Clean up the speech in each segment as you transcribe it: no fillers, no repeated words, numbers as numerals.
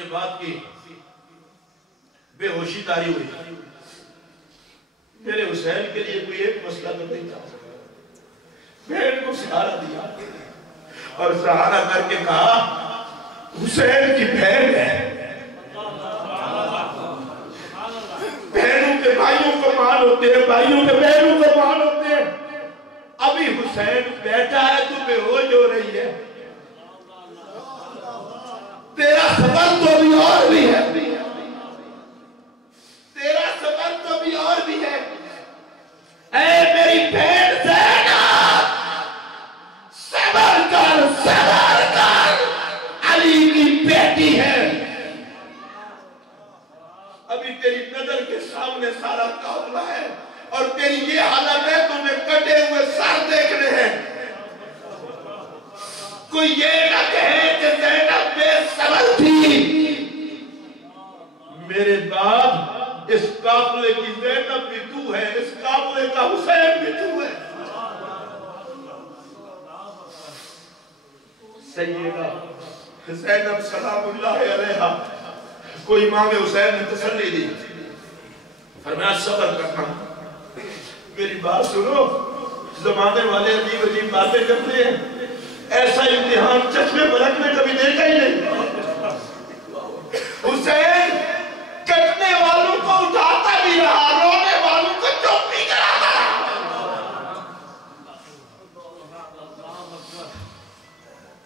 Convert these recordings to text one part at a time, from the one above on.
یہ بات کی بے ہوشی تاری ہوئی. میرے حسین کے لیے کوئی ایک مسئلہ تو نہیں تھا. بہن کو سہارا دیا اور سہارا کر کے کہا حسین کی بہن ہے. بہنوں کے بھائیوں کو مان ہوتے ہیں, بھائیوں کے بہنوں کو مان ہوتے ہیں. ابھی حسین بیٹھا ہے تو بے ہوش ہو رہی ہے. تیرا صبر تو بھی اور بھی ہے, تیرا صبر تو بھی اور بھی ہے. اے میری بہن زینب صبر کر, صبر کر, علی کی بیٹی ہے. ابھی تیری نظر کے سامنے سارا قافلہ ہے اور تیری یہ حالت ہے, تمہیں کٹے ہوئے سر دیکھنے ہیں. کوئی یہ نہ کہے کہ زینب بے صبر تھی. میرے بعد اس قافلے کی زینب بھی تو ہے, اس قافلے کا حسین بھی تو ہے. سیدہ زینب سلام اللہ علیہا کو امام حسین نے تسلی دی, فرمایا صبر کرنا. میری بات سنو, زمانے والے عجیب عجیب باتیں کرتے ہیں. ایسا امتحان چشمے برق میں کبھی دیکھا ہی نہیں. حسین کٹنے والوں کو اٹھاتا بھی رہا, رونے والوں کو چپ بھی کراتا رہا.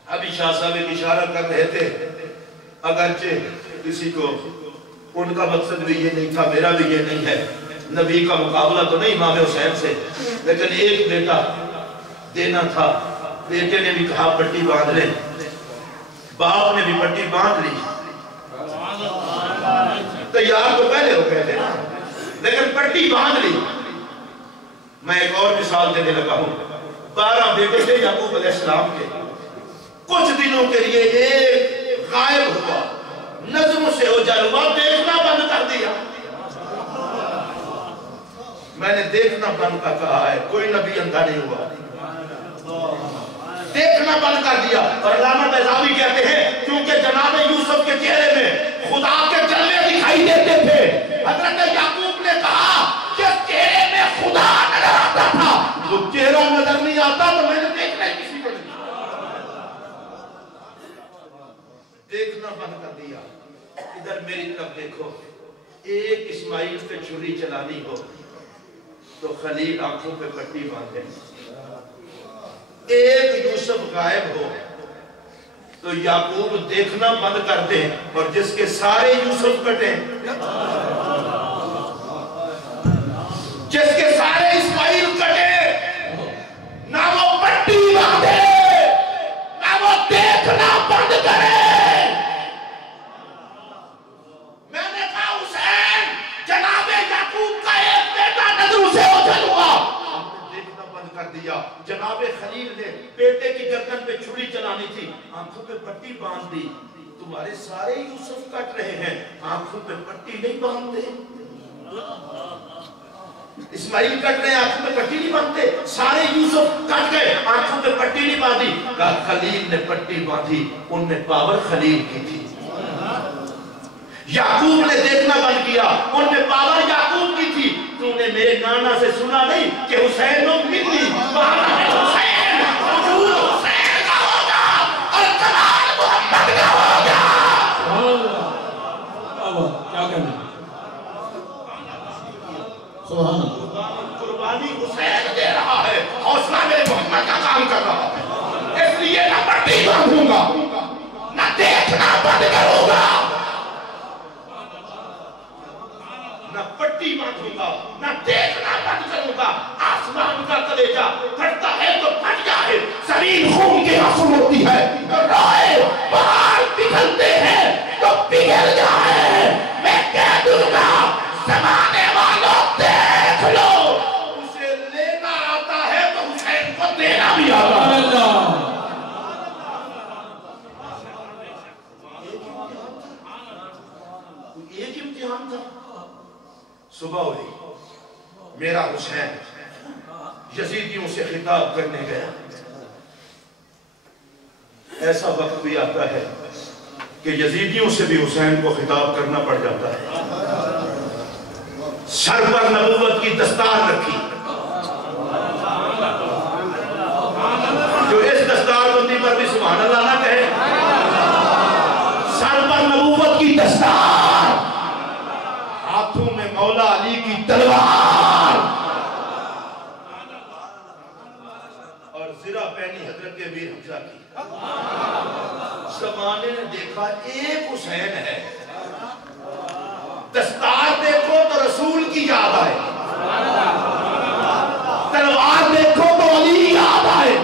ابھی شاہ صاحب ایک اشارہ کر رہے تھے, اگرچہ کسی کو ان کا مقصد بھی یہ نہیں تھا, میرا بھی یہ نہیں ہے, نبی کا مقابلہ تو نہیں امام حسین سے, لیکن ایک بیٹا دینا تھا. بیٹے نے بھی کہا پٹی باندھ لیں, باپ نے بھی پٹی باندھ لی. تیار تو پہلے ہو گئے تھے لیکن پٹی باندھ لی. میں ایک اور مثال دینے لگا ہوں. 12 بیٹے تھے یعقوب علیہ السلام کے. کچھ دنوں کے لیے ایک غائب ہوا, نظموں سے اوجل ہوا, دیکھنا بند کر دیا. میں نے دیکھنا بند کا کہا ہے, کوئی نبی اندھا نہیں ہوا, دیکھنا بند کر دیا. اور علامہ بیضاوی کہتے ہیں کیونکہ جناب یوسف کے چہرے میں خدا کے جلوے دکھائی دیتے تھے, حضرت یعقوب نے کہا کہ چہرے میں خدا نظر آتا تھا, وہ چہرہ نظر نہیں آتا تو میں نے دیکھنا ہی کسی کو نہیں. دیکھنا بند کر دیا. ادھر میری طرف دیکھو, ایک اسماعیل پہ چھری چلانی ہو تو خلیل آنکھوں پہ پٹی باندھے, ایک یوسف غائب ہو تو یعقوب دیکھنا بند کر دیں, اور جس کے سارے یوسف کٹیں, جس کے سارے اسماعیل کٹیں, نہ وہ پٹی باندھے نہ وہ دیکھنا بند کرے. میں نے کہا حسین جناب یعقوب کا ایک بیٹا نظروں سے اوجھل ہوا, دیکھنا بند کر دیا. جناب خلیل نے بیٹے کی گردن پہ چھری چلانی تھی, آنکھوں پہ پٹی باندھ دی. تمہارے سارے یوسف کٹ رہے ہیں, آنکھوں پہ پٹی نہیں باندھتے. اسماعیل کٹ رہے ہیں, آنکھوں پہ پٹی نہیں باندھتے. سارے یوسف کٹ گئے, آنکھوں پہ پٹی نہیں باندھی. کہا خلیل نے پٹی باندھی, ان میں پاور خلیل کی تھی. یعقوب نے دیکھنا بند کیا, ان میں پاور یعقوب کی تھی. تو نے میرے نانا سے سنا نہیں کہ حسین نو ملی باہر ہے, حسین حضور حسین کا ہوگا اور کمال محمد کا ہوگا. کیا کہنا, سبحان اللہ. قربانی حسین دے رہا ہے, حوصلہ میرے محمد کا کام کر رہا ہے. اس لیے نہ پٹی باندھوں گا نہ دیکھنا بند کروں گا, نہ پٹی باندھوں گا نہ دیکھنا بند کروں گا. آسمان کا کلیجہ پھٹتا ہے تو پھٹ جائے, زمین خون کی آنسو ہوتی ہے تو روئے, پہاڑ پگھلتے ہیں تو پگھل جائے. میں کہہ دوں گا زمانے والوں دیکھ لو, اسے لینا آتا ہے تو حسین کو دینا بھی آتا ہے. ایک امتحان تھا. صبح ہوئی, میرا حسین یزیدیوں سے خطاب کرنے گیا. ایسا وقت بھی آتا ہے کہ یزیدیوں سے بھی حسین کو خطاب کرنا پڑ جاتا ہے. سر پر نبوت کی دستار رکھی, جو اس دستار بندی پر بھی سبحان اللہ نہ کہے. سر پر نبوت کی دستار, ہاتھوں میں مولا علی کی تلوار, اور زرہ پہنی حضرت ویر حمزہ کی. زمانے نے دیکھا ایک حسین ہے, دستار دیکھو تو رسول کی یاد آئے, تلوار دیکھو تو علی یاد آئے,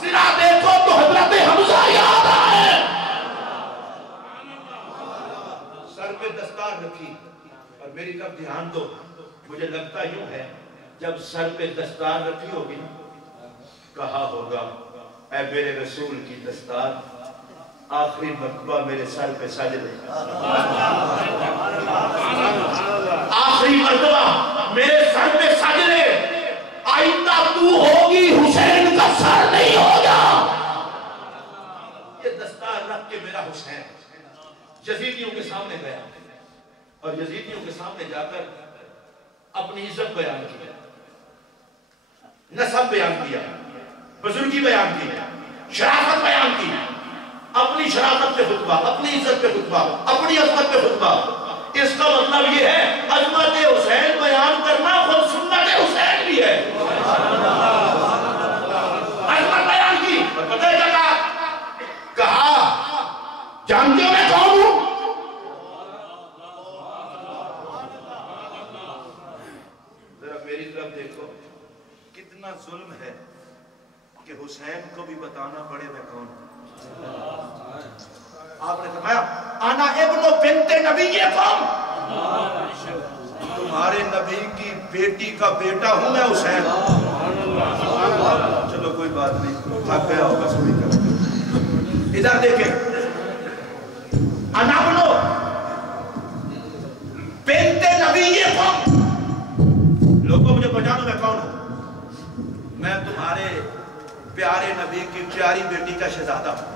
زرہ دیکھو تو حضرت حمزہ یاد آئے. سر پہ دستار رکھی, اور میری طرف دھیان دو, مجھے لگتا یوں ہے جب سر پہ دستار رکھی ہوگی کہا ہوگا اے میرے رسول کی دستار آخری مرتبہ میرے سر پہ سجدے, آخری مرتبہ میرے سر پہ سجدے, آئندہ تو ہوگی حسین کا سر نہیں ہوگا. یہ دستار رکھ کے میرا حسین یزیدیوں کے سامنے گیا, اور یزیدیوں کے سامنے جا کر اپنی عزت بیان کی, نسب بیان کیا, بزرگی بیان کی, شرافت بیان کی, اپنی شرافت پہ خطبہ, اپنی عزت پہ خطبہ, اپنی عظمت پہ خطبہ. اس کا مطلب یہ ہے عظمت حسین بیان کرنا خود سنت حسین بھی ہے. عظمت بیان کی, اور پتہ ہے کیا کہا, جانتے ہو میں کون ہوں؟ ذرا میری طرف دیکھو, کتنا ظلم ہے کہ حسین کو بھی بتانا پڑے میں کون ہوں. آپ نے فرمایا انا ابن بنت نبیکم, تمہارے نبی کی بیٹی کا بیٹا ہوں میں حسین. چلو کوئی بات نہیں, تھک گیا ہوگا سوئی کر. ادھر دیکھیں, انا ابن بنت نبیکم, لوگوں مجھے پہچانو میں کون ہوں. میں تمہارے پیارے نبی کی پیاری بیٹی کا شہزادہ ہوں.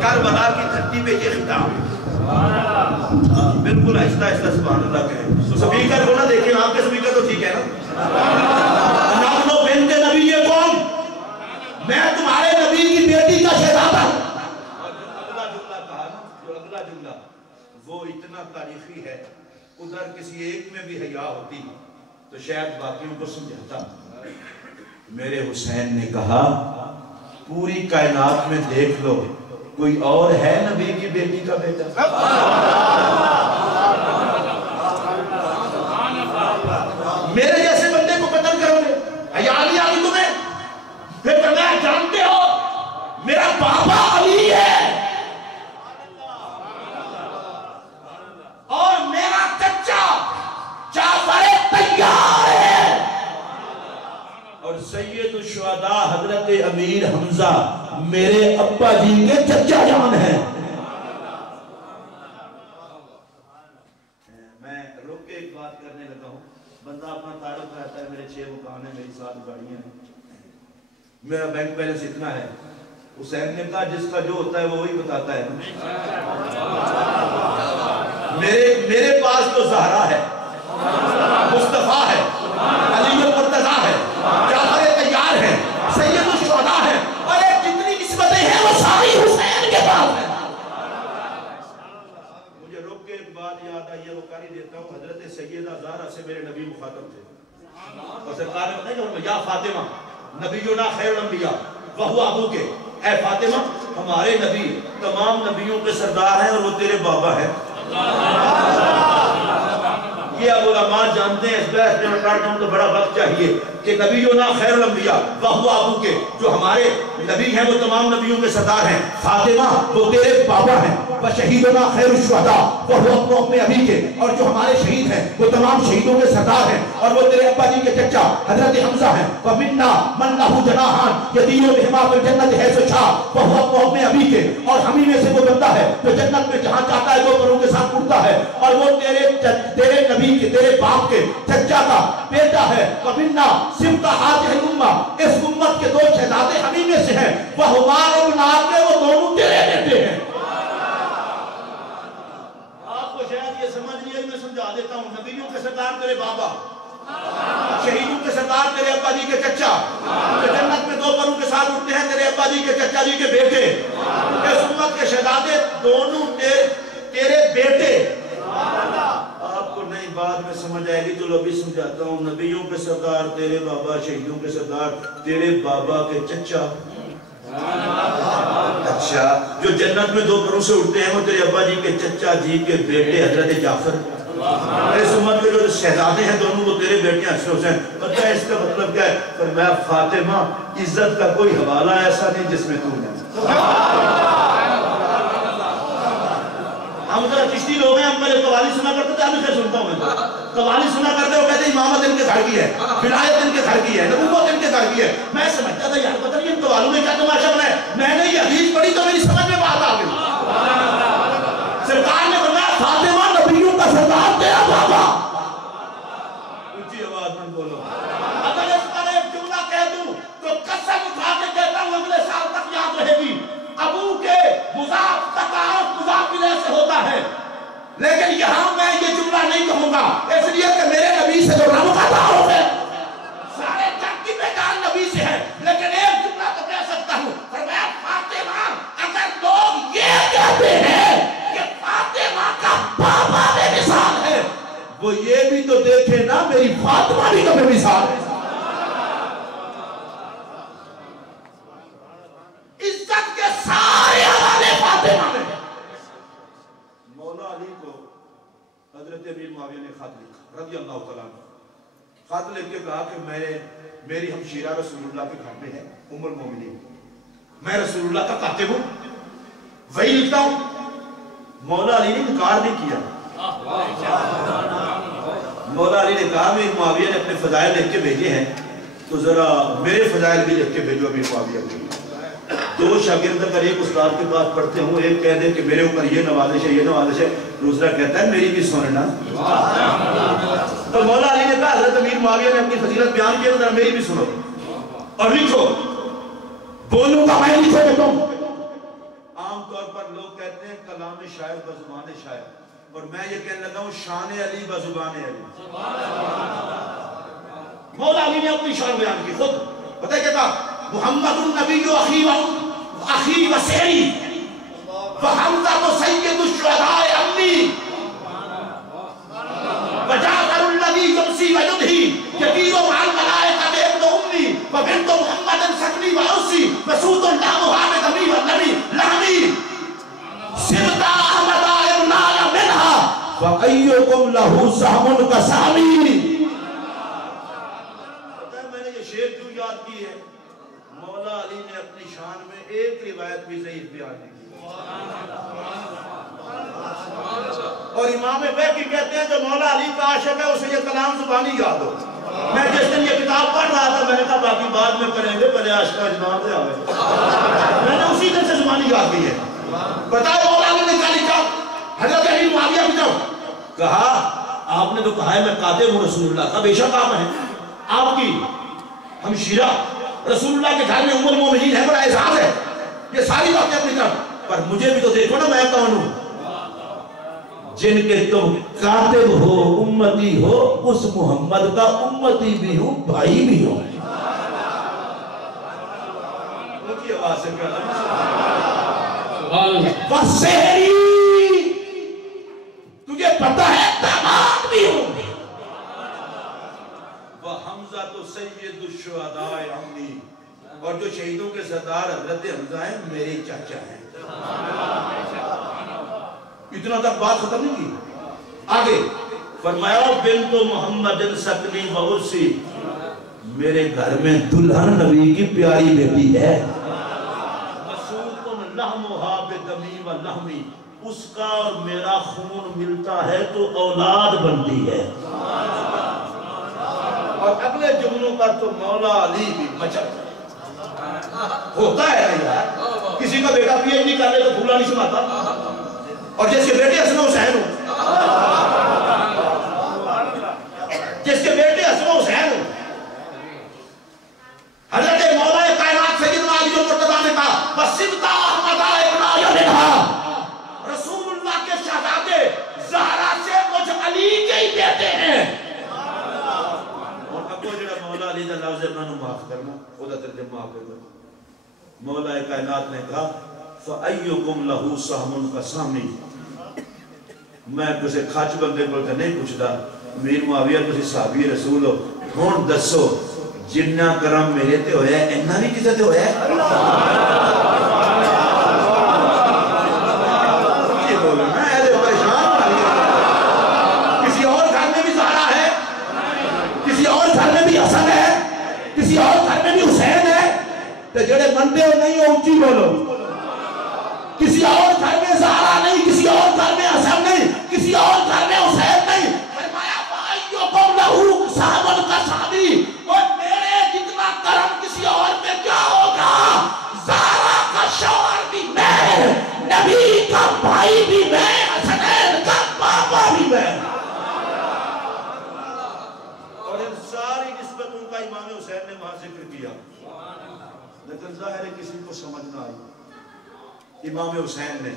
کربلا کی دھرتی پہ یہ خطاب, بالکل آہستہ آہستہ سبحان اللہ کہیں. سپیکر کو نہ دیکھیں, آپ کے سپیکر تو ٹھیک ہے نا. نبنو بنت نبی یہ کون, میں تمہارے نبی کی بیٹی کا شہزادہ ہوں. اور جو اگلا جملہ کہا نا, جو اگلا جملہ وہ اتنا تاریخی ہے, ادھر کسی ایک میں بھی حیا ہوتی تو شاید باقیوں کو سمجھاتا. میرے حسین نے کہا پوری کائنات میں دیکھ لو کوئی اور ہے نبی کی بیٹی کا بیٹا. میرے جیسے بندے کو قتل کرو گے, حیا نہیں آ گئی تمہیں؟ پھر تمہیں جانتے ہو میرا بابا علی ہے اور میرا چچا جعفر طیار ہے, اور سید الشہداء حضرت امیر حمزہ میرے ابا جی کے چچا جان ہیں. میں رک کے ایک بات کرنے لگا ہوں. بندہ اپنا تعارف رہتا ہے, میرے 6 مکان ہیں, میری 7 گاڑیاں ہیں, میرا بینک بیلنس اتنا ہے. حسین نے کہا جس کا جو ہوتا ہے وہ وہی بتاتا ہے. میرے پاس تو زہرا ہے, مصطفیٰ ہے, علی المرتضیٰ ہے, جعفر طیار ہے, سید الشہداء ہے, اور ایک جتنی نسبتیں ہیں وہ ساری حسین کے پاس ہیں. مجھے رک کے ایک بات یاد آئی ہے, وہ کر ہی دیتا ہوں. حضرت سیدہ زہرا سے میرے نبی مخاطب تھے, اور سرکار نے بتایا کہ یا فاطمہ نبینا خیر الانبیاء وہو ابو کے, اے فاطمہ ہمارے نبی تمام نبیوں کے سردار ہیں اور وہ تیرے بابا ہیں. یہ اب علماء جانتے ہیں, اس بحث میں کرتا ہوں تو بڑا وقت چاہیے کہ نبینا خیر الانبیاء وہو ابو کے, جو ہمارے نبی ہیں وہ تمام نبیوں کے سردار ہیں. فاطمہ وہ تیرے بابا ہیں. وشہیدنا خیر الشہداء وہو ابن ابی کے, اور جو ہمارے شہید ہیں وہ تمام شہیدوں کے سردار ہیں اور وہ تیرے ابا جی کے چچا حضرت حمزہ ہیں. ومنا من لہ جناحان یطیر بہما فی الجنۃ حیث شاء وہو ابن ابی کے, اور ہمیں میں سے وہ بندہ ہے جو جنت میں جہاں چاہتا ہے دو پروں کے ساتھ اڑتا ہے, اور وہ تیرے نبی کے, تیرے باپ کے چچا کا بیٹا ہے. ومنا سمت حاجہ الامہ, اس امت کے 2 شہزادے ہمیں میں سے ہیں. وہما ابناک, وہ دونوں تیرے جی کے بیٹے، اس امت کے شہزادے دونوں تیرے بیٹے. آپ کو نئی بات میں سمجھ آئے گی، چلو ابھی سمجھاتا ہوں. نبیوں کے سردار تیرے بابا، شہیدوں کے سردار تیرے بابا کے چچا. اچھا، جو جنت میں دو پروں سے اٹھتے ہیں وہ تیرے ابا جی کے چچا جی کے بیٹے حضرت جعفر. اس امت کے جو شہزادے ہیں دونوں وہ تیرے بیٹے ہیں حسن حسین. پتہ ہے اس کا مطلب کیا ہے؟ فرمایا فاطمہ عزت کا کوئی حوالہ ایسا نہیں جس میں تو نہیں. ہم ذرا چشتی لوگ ہیں، ہم پہلے قوالی سنا کرتے تھے، ابھی پھر سنتا ہوں میں. قوالی سنا کرتے ہو کہتے ہیں امامت ان کے گھر کی ہے، ولایت ان کے گھر کی ہے، نبوت ان کے گھر کی ہے. میں سمجھتا تھا یار پتہ نہیں ان قوالوں میں کیا تماشا بنا ہے. میں نے یہ حدیث پڑھی تو میری سمجھ میں بات آ گئی. سرکار نے فرمایا فاطمہ نبیوں کا سردار تیرا بابا. اونچی آواز میں بولو. اگر اس پر ایک جملہ کہہ دوں تو قسم اٹھا کے کہتا ہوں اگلے سال تک یاد رہے گی. ابو کے مضاف تقاعد مضاف الیہ سے ہوتا ہے، لیکن یہاں میں یہ جملہ نہیں کہوں گا اس لیے کہ میرے نبی سے جو رب کا تعارف ہے سارے جگ کی پہچان نبی سے ہے. لیکن ایک جملہ تو کہہ سکتا ہوں، فرمایا فاطمہ اگر لوگ یہ کہتے ہیں کہ فاطمہ کا بابا بے مثال ہے، وہ یہ بھی تو دیکھے نا میری فاطمہ بھی تو بے مثال ہے. عزت کے سارے حوالے فاطمہ میں. مولا علی کو حضرت امیر معاویہ نے خط لکھا رضی اللہ تعالیٰ عنہ. خط لکھ کے کہا کہ میری ہمشیرہ رسول اللہ کے گھر میں ہے ام المومنین، میں رسول اللہ کا کاتب ہوں، وہی لکھتا ہوں. مولا علی نے انکار نہیں کیا. مولا علی نے کہا امیر معاویہ نے اپنے فضائل لکھ کے بھیجے ہیں تو ذرا میرے فضائل بھی لکھ کے بھیجو امیر معاویہ کو. دو شاگرد اگر ایک استاد کے پاس پڑھتے ہوں، ایک کہہ دے کہ میرے اوپر یہ نوازش ہے یہ نوازش ہے، دوسرا کہتا ہے میری بھی سننا. تو مولا علی نے کہا حضرت امیر معاویہ نے اپنی فضیلت بیان کی، ذرا میری بھی سنو اور لکھو. بولوں گا میں لکھو گے تم. عام طور پر لوگ کہتے ہیں کلام شاعر بزبان شاعر، اور میں یہ کہنے لگا ہوں شان علی بزبان علی. مولا علی نے اپنی شان بیان کی خود. پتہ کیا تھا؟ محمد النبی اخی و سیری وحمزہ سید الشہداء عمی وجعفر الذی یمسی ویدہی یطیر مع الملائکۃ ابن امی وبنت محمد سکنی وعرسی وسود لا محمد ابی والنبی لہمی سبت احمد ابن منہا وَأَيُّكُمْ لَهُ سَحْمٌ كَسَامِي. پتہ ہے میں نے یہ شعر کیوں یاد کی ہے؟ مولا علی نے اپنی شان میں ایک روایت بھی ضعیف بیان نہیں کی. اور امام بیہقی کہتے ہیں جو مولا علی کا عاشق ہے اسے یہ کلام زبانی یاد ہو. میں جس دن یہ کتاب پڑھ رہا تھا میں نے کہا باقی بعد میں کریں گے، پہلے عاشق اجنان سے آوے. میں نے اسی دن سے زبانی یاد کی ہے. بتاؤ مولا علی نے کیا لکھا؟ حضرت امیر معاویہ کی طرف کہا آپ نے تو کہا ہے میں کاتب ہوں رسول اللہ کا، بے شک آپ ہیں، آپ کی ہمشیرہ رسول اللہ کے گھر میں ام المومنین ہے، بڑا اعزاز ہے، یہ ساری باتیں اپنی طرف، پر مجھے بھی تو دیکھو نا میں کون ہوں. جن کے تم کاتب ہو امتی ہو اس محمد کا امتی بھی ہوں بھائی بھی ہوں. ان کی آواز سے وَسِحْرِي تجھے پتا ہے داماد بھی ہوں. وَحَمْزَةُ سَيِّدُ الشُّهَدَاءِ عَمِّي اور جو شہیدوں کے سردار حضرت حمزہ ہیں میرے چاچا ہیں. اتنا تک بات ختم نہیں کی. آگے فرمایا بنت محمد سکنی وعرسی میرے گھر میں دلہن نبی کی پیاری بیٹی ہے. مسوق لحمھا بدمی و لحمی اس کا اور میرا خون ملتا ہے تو اولاد بنتی ہے. اور اگلے جملوں پر تو مولا علی بھی بچت ہوتا ہے یار. کسی کا بیٹا پی ایچ ڈی کر لے تو پھولا نہیں سناتا، اور جس کے بیٹے حسن حسین ہوں جس کے بیٹے حسن حسین ہوں حضرت مولا کائنات سیدنا علی المرتضیٰ نے کہا وَسِبْتَ أَحْمَدَ ابْنَ مِنْهَا رسول اللہ کے شہزادے زہرا سے مجھ علی کے ہی بیٹے ہیں. اور اب وہ جڑا مولا علی دا لفظ ہے میں نے معاف کرنا وہ دا ترجمہ معاف کرنا. مولا کائنات نے کہا فَأَيُّكُمْ لَهُ سَهْمٌ قَسَامِ میں کسے کھاچ بندے کو نہیں پوچھتا میر معاویہ کسی صحابی رسول ہو ہون دسو جنہ کرم میرے تے ہویا ہے انہا بھی کسے تے ہویا ہے یہ بولو نا ایسے پریشان کسی اور گھر میں بھی زہرا ہے کسی اور گھر میں بھی حسن ہے کسی اور گھر میں بھی حسین ہے تو جڑے منتے ہو نہیں ہو اونچی بولو کسی اور گھر میں زہرا نہیں کسی اور گھر میں حسن نہیں کسی اور گھر میں حسین نہیں فرمایا فَأَيُّكُمْ لَهُ سَهْمٌ قَسَامِ اور میرے جتنا کرم کسی اور پہ کیا ہوگا زہرا کا شوہر بھی میں نبی کا بھائی بھی میں حسنین کا بابا بھی میں اور ان ساری نسبتوں کا امام حسین نے وہاں ذکر کیا لیکن ظاہر ہے کسی کو سمجھ نہ آئی امام حسین نے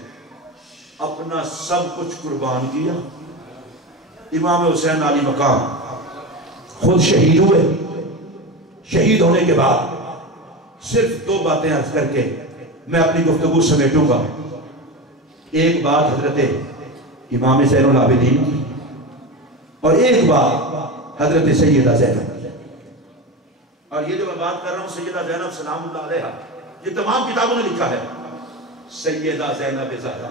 اپنا سب کچھ قربان کیا امام حسین علی مقام خود شہید ہوئے شہید ہونے کے بعد صرف دو باتیں عرض کر کے میں اپنی گفتگو سمیٹوں گا ایک بات حضرت امام زین العابدین کی اور ایک بات حضرت سیدہ زینب اور یہ جو میں بات کر رہا ہوں سیدہ زینب سلام اللہ علیہا یہ تمام کتابوں نے لکھا ہے سیدہ زینب زہرا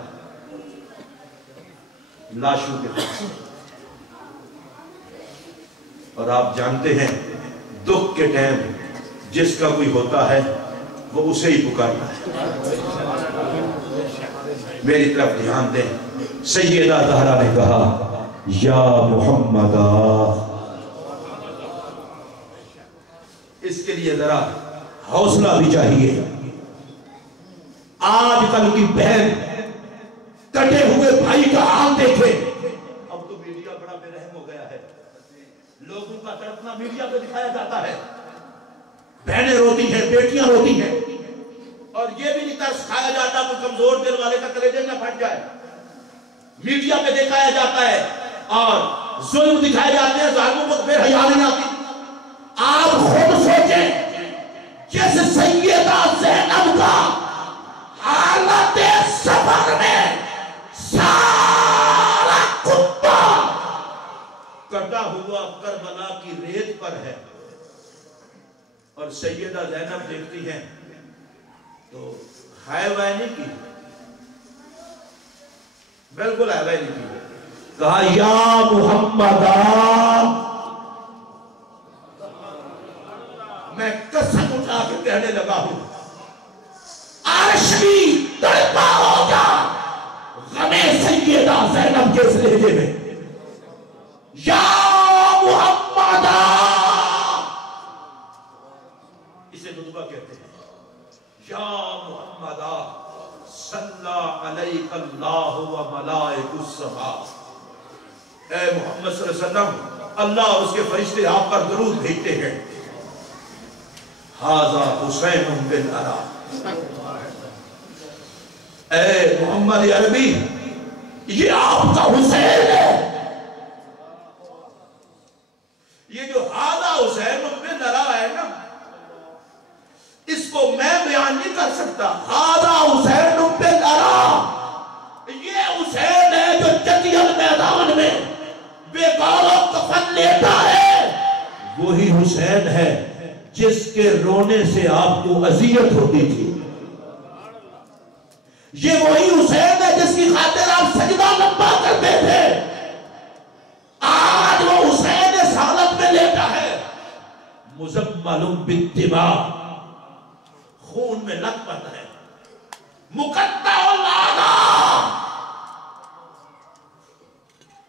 لاشوں کے پاس اور آپ جانتے ہیں دکھ کے ٹائم جس کا کوئی ہوتا ہے وہ اسے ہی پکارتا ہے میری طرف دھیان دیں سیدہ زہرا نے کہا یا محمد اس کے لیے ذرا حوصلہ بھی چاہیے آج کل کی بہن کٹے ہوئے بھائی کا حال دیکھے اب تو میڈیا بڑا بے رحم ہو گیا ہے لوگوں کا تڑپنا میڈیا پہ دکھایا جاتا ہے بہنیں روتی ہیں بیٹیاں روتی ہیں اور یہ بھی نہیں ترس کھایا جاتا کوئی کمزور دل والے کا کلیجہ نہ پھٹ جائے میڈیا پہ دکھایا جاتا ہے اور ظلم دکھائے جاتے ہیں ظالموں کو پھر حیا نہیں آتی آپ خود سوچیں جس سیدہ زینب کا حالت سفر میں سارا کتا کٹا ہوا کربلا کی ریت پر ہے اور سیدہ زینب دیکھتی ہیں تو ہائے وائے نہیں کی بالکل ہائے وائے نہیں کی کہا یا محمد میں قسم اٹھا کے کہنے لگا ہوں عرش بھی تڑپا ہوگا غمِ سیدہ زینب کے اس لہجے میں یا محمد اسے نطبہ کہتے ہیں یا محمد صلی علیک اللہ و ملائک السما اے محمد صلی اللہ علیہ وسلم اللہ اور اس کے فرشتے آپ پر درود بھیجتے ہیں حاذا حسین بن علی اے محمد عربی یہ آپ کا حسین ہے یہ جو حاذا حسین بن علی ہے نا اس کو میں بیان نہیں کر سکتا حاذا حسین بن علی یہ حسین ہے جو جنگل میدان میں بے گال و کفن لیتا ہے وہی حسین ہے جس کے رونے سے آپ کو اذیت ہوتی تھی یہ وہی حسین ہے جس کی خاطر آپ سجدہ لمبا کرتے تھے آج وہ حسین اس حالت میں لیتا ہے مزمل بالدماء خون میں لت پت ہے مقطع الاعضاء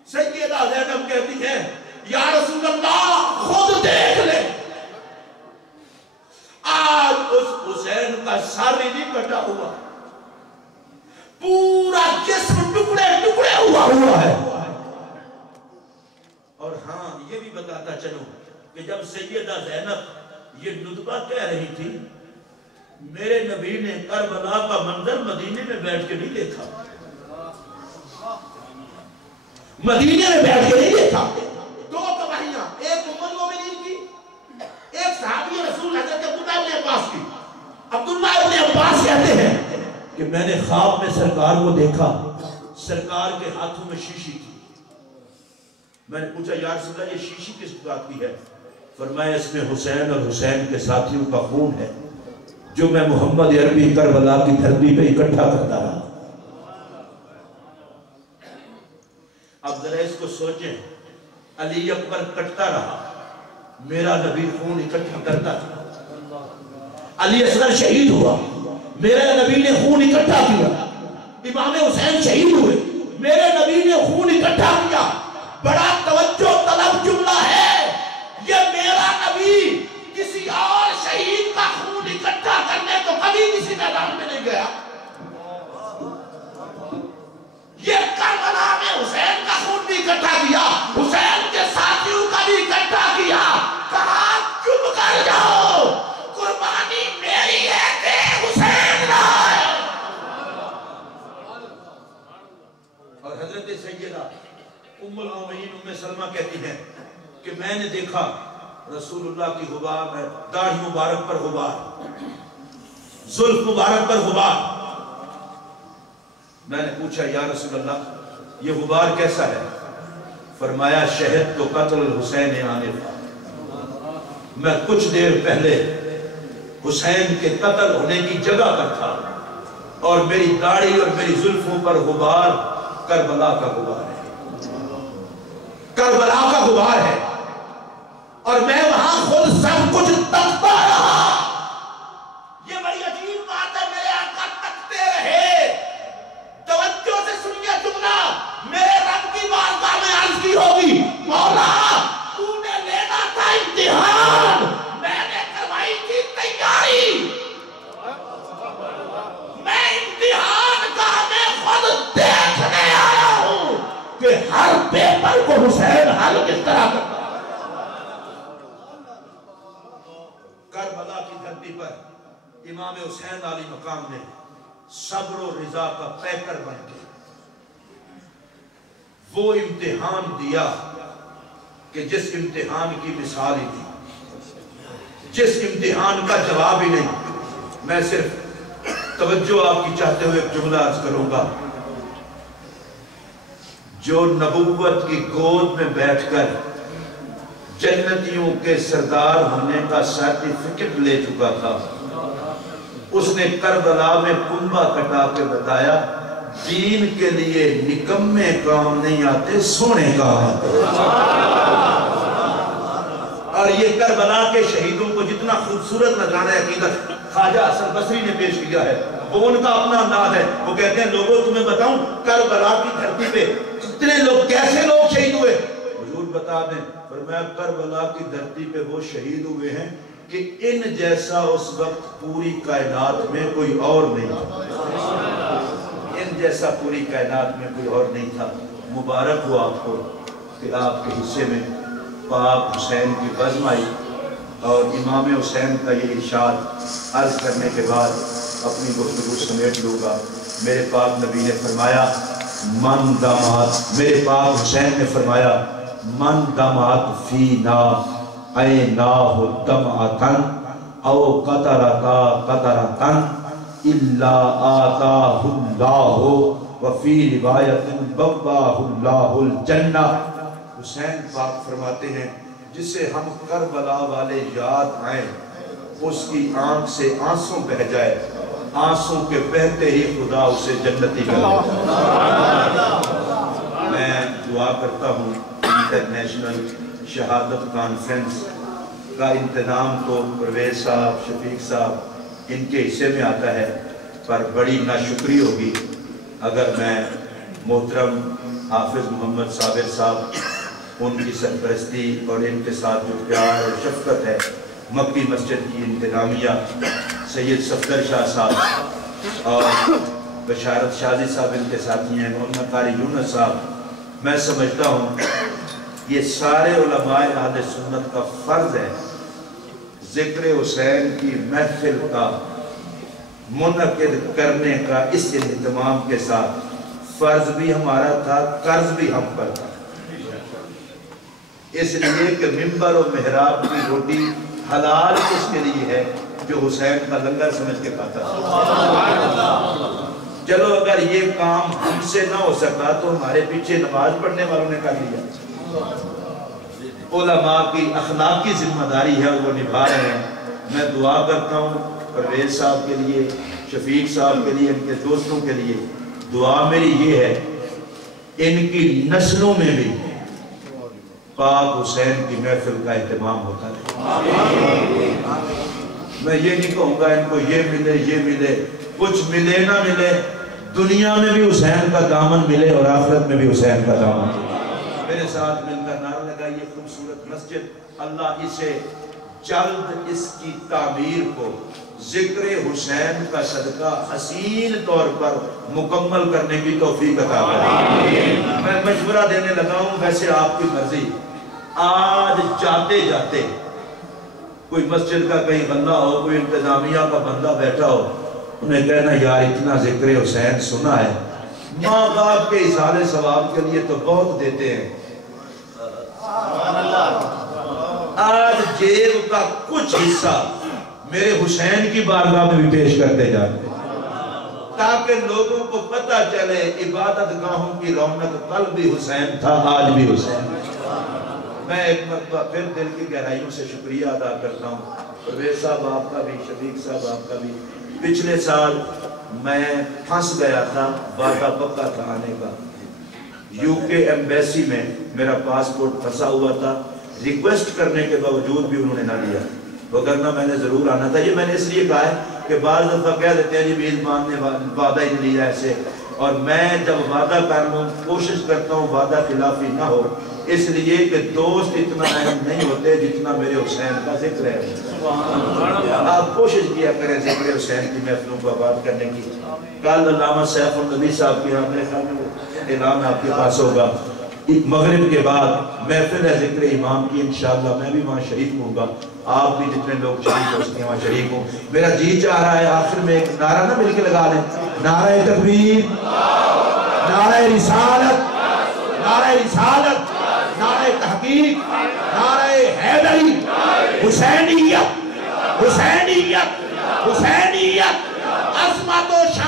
سیدہ زینب کہتی ہے یا رسول اللہ خود دیکھ لے آج اس حسین کا سر ہی نہیں کٹا ہوا پورا جسم ٹکڑے ٹکڑے ہوا ہے اور ہاں یہ بھی بتاتا چلو کہ جب سیدہ زینب یہ ندبہ کہہ رہی تھی میرے نبی نے کربلا کا منظر مدینے میں بیٹھ کے نہیں دیکھا مدینے میں بیٹھ کے نہیں دیکھا دو گواہیاں ایک امت مومنین کی ایک صحابی رسول حضرت عبداللہ ابن عباس کی عبداللہ ابن ابن عباس کہتے ہیں کہ میں نے خواب میں سرکار کو دیکھا، سرکار کے ہاتھوں میں شیشی تھی. میں نے پوچھا یا رسول اللہ یہ شیشی کس بات کی ہے؟ فرمایا اس میں حسین اور حسین کے ساتھیوں کا خون ہے جو میں محمد عربی کربلا کی دھرتی پہ اکٹھا کرتا رہا. اب ذرا اس کو سوچیں، علی اکبر کٹتا رہا، میرا نبی خون اکٹھا کرتا تھا. علی اصغر شہید ہوا، میرے نبی نے خون اکٹھا کیا. امام حسین شہید ہوئے، میرے نبی نے خون اکٹھا کیا. بڑا توجہ طلب جملہ ہے یہ، میرا نبی کسی اور شہید کا خون اکٹھا کرنے تو کبھی کسی میدان میں نہیں گیا. یہ کربلا میں حسین کا خون بھی اکٹھا کیا، حسین کے ساتھیوں کا بھی اکٹھا کیا. کہا چپ کر جاؤ، قربانی میری ہے کہ حسین ہے. اور حضرت سیدہ ام المومنین ام سلمہ کہتی ہیں کہ میں نے دیکھا رسول اللہ کی غبار میں، داڑھی مبارک پر غبار، زلف مبارک پر غبار. میں نے پوچھا یا رسول اللہ یہ غبار کیسا ہے؟ فرمایا شہد تو قتل الحسین آنفا، میں کچھ دیر پہلے حسین کے قتل ہونے کی جگہ پر تھا اور میری داڑھی اور میری زلفوں پر غبار کربلا کا غبار ہے، کربلا کا غبار ہے. اور میں وہاں خود سب کچھ تکتا رہا. یہ بڑی عجیب بات ہے، میرے آقا تکتے رہے. توجہ سے سنیے جملہ، میرے رب کی بارگاہ میں عرض کی ہوگی مولا تو نے لینا تھا امتحان، میں نے کروائی تھی تیاری. میں امتحان کا میں خود دیکھنے آیا ہوں کہ ہر پیپر کو حسین حل کس طرح کرتا. کربلا کی دھرتی پر امام حسین علی مقام نے صبر و رضا کا پیکر بن کے وہ امتحان دیا کہ جس امتحان کی مثال ہی نہیں، جس امتحان کا جواب ہی نہیں. میں صرف توجہ آپ کی چاہتے ہوئے ایک جملہ عرض کروں گا. جو نبوت کی گود میں بیٹھ کر جنتیوں کے سردار ہونے کا سرٹیفکیٹ لے چکا تھا، اس نے کربلا میں کنبہ کٹا کے بتایا دین کے لیے نکمے کام نہیں آتے، سونے کام آتے. اور یہ کربلا کے شہیدوں کو جتنا خوبصورت نظارہ عقیدت خواجہ حسن بصری نے پیش کیا ہے وہ ان کا اپنا انداز ہے. وہ کہتے ہیں لوگوں تمہیں بتاؤں کربلا کی دھرتی پہ اتنے لوگ کیسے لوگ شہید ہوئے، حضور بتا دیں. فرمایا کربلا کی دھرتی پہ وہ شہید ہوئے ہیں کہ ان جیسا اس وقت پوری کائنات میں کوئی اور نہیں تھا، ان جیسا پوری کائنات میں کوئی اور نہیں تھا. مبارک ہو آپ کو کہ آپ کے حصے میں پاک حسین کی بزم آئی. اور امام حسین کا یہ ارشاد عرض کرنے کے بعد اپنی گفتگو سمیٹ لوں گا. میرے پاک نبی نے فرمایا من دامات، میرے پاک حسین نے فرمایا من دامات فینا ایناہ دمعتن او قطرتا قطرتن الا آتاہ اللہ وفی روایت بواہ اللہ الجنہ. حسین پاک فرماتے ہیں جسے ہم کربلا والے یاد آئیں اس کی آنکھ سے آنسوں بہ جائے، آنسوں کے بہتے ہی خدا اسے جنتی کر دے. میں دعا کرتا ہوں انٹرنیشنل شہادت کانفرنس کا انتظام تو پرویز صاحب، شفیق صاحب ان کے حصے میں آتا ہے، پر بڑی ناشکری ہوگی اگر میں محترم حافظ محمد صابر صاحب ان کی سرپرستی اور ان کے ساتھ جو پیار اور شفقت ہے، مکی مسجد کی انتظامیہ سید صفدر شاہ صاحب اور بشارت شازی صاحب ان کے ساتھی ہیں، محمد قاری یونس صاحب، میں سمجھتا ہوں یہ سارے علماء اہل سنت کا فرض ہے ذکر حسین کی محفل کا منعقد کرنے کا اس اہتمام کے ساتھ. فرض بھی ہمارا تھا، قرض بھی ہم پر تھا، اس لیے کہ ممبر و محراب کی روٹی حلال کس کے لیے ہے؟ جو حسین کا لنگر سمجھ کے کھاتا تھا۔ چلو اگر یہ کام ہم سے نہ ہو سکا تو ہمارے پیچھے نماز پڑھنے والوں نے کر لیا۔ علماء کی اخلاقی ذمہ داری ہے اور وہ نبھا رہے ہیں۔ میں دعا کرتا ہوں پرویز صاحب کے لیے، شفیق صاحب کے لیے، ان کے دوستوں کے لیے دعا میری یہ ہے ان کی نسلوں میں بھی پاک حسین کی محفل کا اہتمام ہوتا ہے۔ میں یہ نہیں کہوں گا ان کو یہ ملے، کچھ ملے نہ ملے، دنیا میں بھی حسین کا دامن ملے اور آخرت میں بھی حسین کا دامن ملے۔ میرے ساتھ مل کر نعرہ لگائیے، خوبصورت مسجد اللہ اسے جلد اس کی تعمیر کو ذکر حسین کا صدقہ حسین طور پر مکمل کرنے کی توفیق عطا فرمائے۔ میں مشورہ دینے لگا ہوں، ویسے آپ کی مرضی، آج جاتے جاتے کوئی مسجد کا کہیں بندہ ہو، کوئی انتظامیہ کا بندہ بیٹھا ہو، انہیں کہنا یار اتنا ذکر حسین سنا ہے، ماں باپ کے اظہار ثواب کے لیے تو بہت دیتے ہیں، آج جیب کا کچھ حصہ میرے حسین کی بارگاہ میں بھی پیش کرتے جاتے ہیں تاکہ لوگوں کو پتہ چلے عبادت گاہوں کی رونق کل بھی حسین تھا، آج بھی حسین۔ میں ایک مرتبہ پھر دل کی گہرائیوں سے شکریہ ادا کرتا ہوں، پرویز صاحب آپ کا بھی، شفیق صاحب آپ کا بھی۔ پچھلے سال میں پھنس گیا تھا، وعدہ پکا تھا آنے کا، یو کے ایمبیسی میں میرا پاسپورٹ پھنسا ہوا تھا، ریکویسٹ کرنے کے باوجود بھی انہوں نے نہ لیا، وگرنہ میں نے ضرور آنا تھا۔ یہ میں نے اس لیے کہا ہے کہ بعض دفعہ کہہ دیتے ہیں جی میزبان نے وعدہ ہی نہیں لیا ایسے، اور میں جب وعدہ کر لوں کوشش کرتا ہوں وعدہ خلافی نہ ہو، اس لیے کہ دوست اتنا اہم نہیں ہوتے جتنا میرے حسین کا ذکر ہے۔ آپ کوشش کیا کریں ذکر حسین کی محفلوں کو آباد کرنے کی۔ کل علامہ سیف النبی صاحب کی میرے خیال میں اعلان آپ کے پاس ہوگا، مغرب کے بعد محفل ہے ذکر امام کی، انشاءاللہ میں بھی وہاں شریک ہوں گا، آپ بھی جتنے لوگ شریک ہو سکتے ہیں وہاں شریک ہوں۔ میرا جی چاہ رہا ہے آخر میں ایک نعرہ نہ مل کے لگا لیں، نعرہ تکبیر، نعرہ رسالت، نعرہ رسالت، نعرہ تحقیق، نعرہ حیدری، حسینیت، حسینیت، حسینیت، عظمت و شان